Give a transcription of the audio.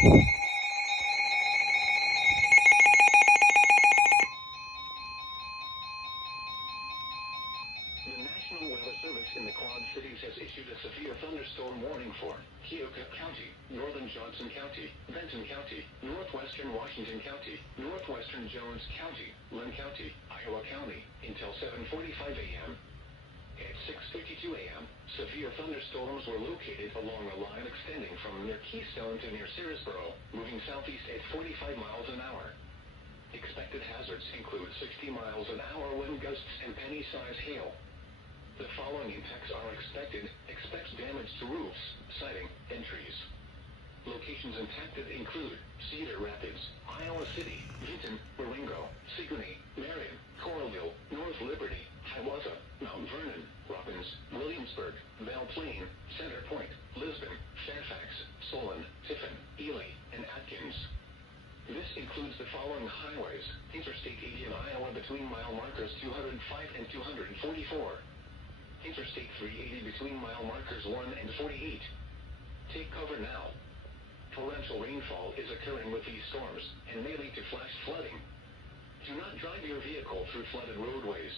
The National Weather Service in the Quad Cities has issued a severe thunderstorm warning for Keokuk County, northern Johnson County, Benton County, northwestern Washington County, northwestern Jones County, Lynn County, Iowa County, until 7:45 a.m. At 6:52 a.m., severe thunderstorms were located along a line extending from near Keystone to near Searsboro, moving southeast at 45 miles an hour. Expected hazards include 60 miles an hour wind gusts and penny-sized hail. The following impacts are expected. Expect damage to roofs, siding, and trees. Locations impacted include Cedar Rapids, Iowa City, Vinton, Marengo, Sigourney, Marion, Coralville, North Liberty, Hiawatha, Mount Vernon, Robbins, Williamsburg, Belle Plaine, Center Point, Lisbon, Fairfax, Solon, Tiffin, Ely, and Atkins. This includes the following highways: Interstate 80 in Iowa between mile markers 205 and 244. Interstate 380 between mile markers 1 and 48. Take cover now. Torrential rainfall is occurring with these storms and may lead to flash flooding. Do not drive your vehicle through flooded roadways.